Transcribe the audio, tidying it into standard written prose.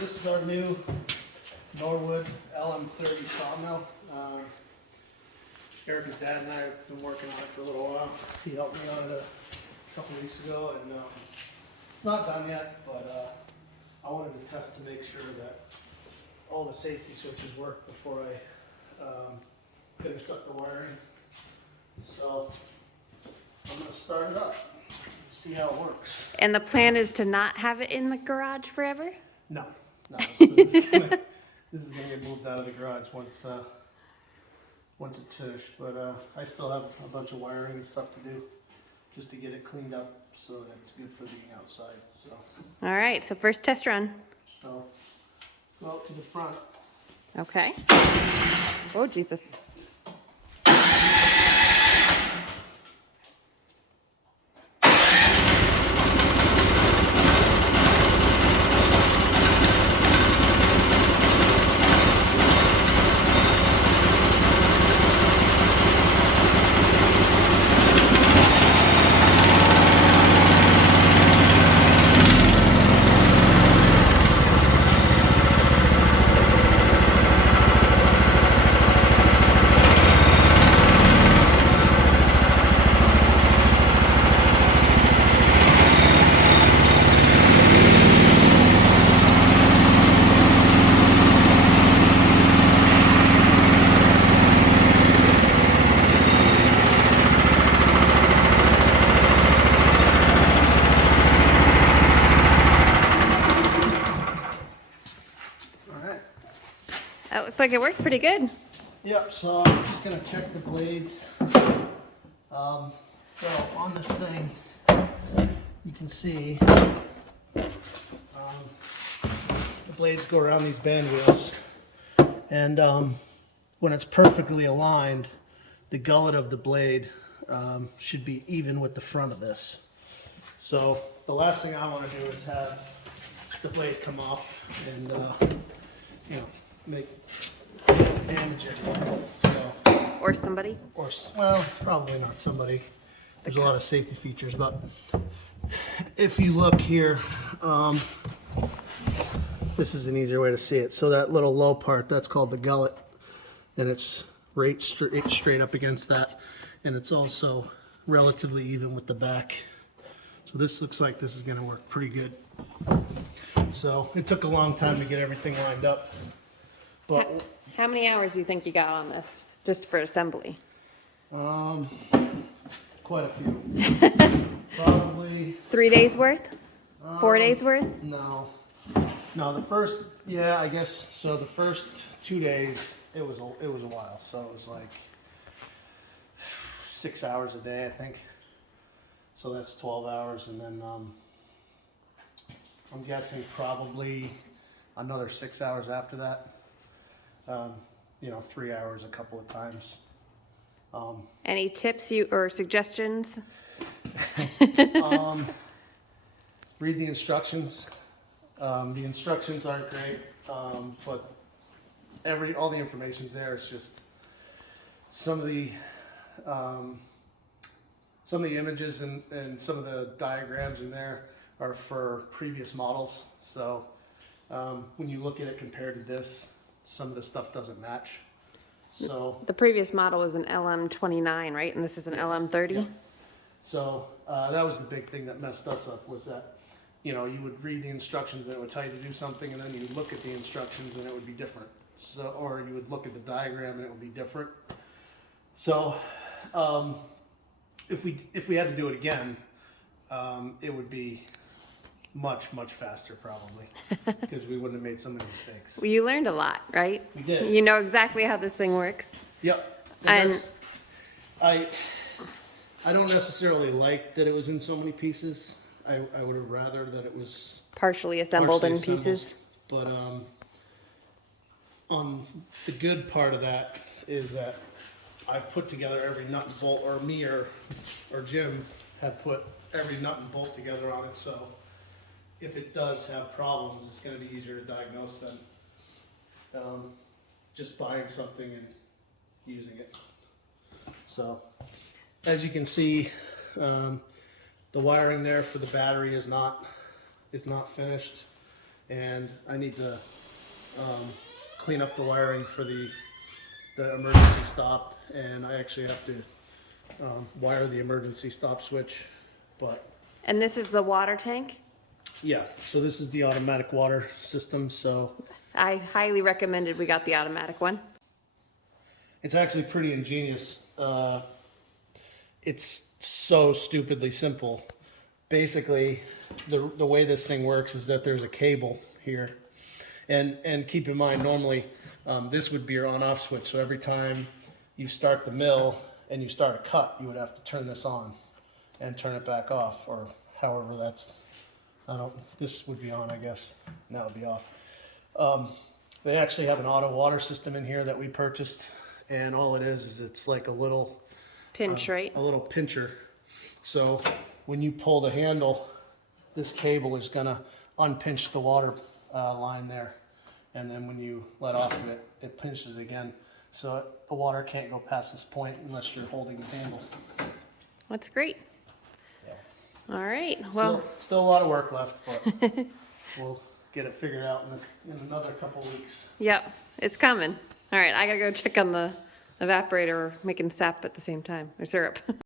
This is our new Norwood LM30 sawmill. Erica's dad and I have been working on it for a little while. He helped me on it a couple of weeks ago, and it's not done yet, but I wanted to test to make sure that all the safety switches work before I finished up the wiring. So I'm going to start it up, see how it works. And the plan is to not have it in the garage forever? No. So this is gonna get moved out of the garage once it's finished. But I still have a bunch of wiring and stuff to do just to get it cleaned up so that it's good for being outside. So. All right, so first test run. So go out to the front. Okay. Oh, Jesus. That looks like it worked pretty good. Yep, so I'm just going to check the blades. So on this thing, you can see the blades go around these band wheels. And when it's perfectly aligned, the gullet of the blade should be even with the front of this. So the last thing I want to do is have the blade come off and, make damage everywhere. So, Or somebody. well, probably not somebody. There's a lot of safety features, but if you look here, this is an easier way to see it. So that little low part, that's called the gullet, and it's right straight up against that, and it's also relatively even with the back. So this looks like this is going to work pretty good. So it took a long time to get everything lined up. But How many hours do you think you got on this, just for assembly? quite a few. Probably 3 days worth? 4 days worth? no. The first, I guess so. The first 2 days it was a while. So it was like 6 hours a day, I think. So that's 12 hours, and then I'm guessing probably another 6 hours after that. 3 hours a couple of times. Any tips or suggestions? Read the instructions. The instructions aren't great, but all the information's there. It's just some of the images and some of the diagrams in there are for previous models. So when you look at it compared to this, some of the stuff doesn't match. So The previous model was an LM29, right? And this is an LM30? yeah. So that was the big thing that messed us up, was that you would read the instructions and it would tell you to do something, and then you look at the instructions and it would be different. So, or you would look at the diagram and it would be different. So if we had to do it again, it would be much faster probably, because we wouldn't have made so many mistakes. Well, you learned a lot, right? We did. You know exactly how this thing works. Yep. And I don't necessarily like that it was in so many pieces. I would have rather that it was partially assembled in pieces. But on the good part of that is that I've put together every nut and bolt, or me or Jim had put every nut and bolt together on it. So if it does have problems, it's going to be easier to diagnose than just buying something and using it. So as you can see, the wiring there for the battery is not finished, and I need to clean up the wiring for the emergency stop, and I actually have to wire the emergency stop switch. But And this is the water tank? yeah, so this is the automatic water system, so I highly recommended we got the automatic one. it's actually pretty ingenious. It's so stupidly simple. Basically, the way this thing works is that there's a cable here, and keep in mind, normally this would be your on-off switch. So every time you start the mill and you start a cut, you would have to turn this on and turn it back off, or however that's. This would be on, I guess, and that would be off. They actually have an auto water system in here that we purchased, and all it is it's like a little Pinch, right? a little pincher. So when you pull the handle, this cable is gonna unpinch the water line there, and then when you let off of it, it pinches again. So the water can't go past this point unless you're holding the handle. That's great. All right, well, Still a lot of work left, but we'll get it figured out in another couple weeks. yep, it's coming. All right, I gotta go check on the evaporator making sap at the same time, or syrup.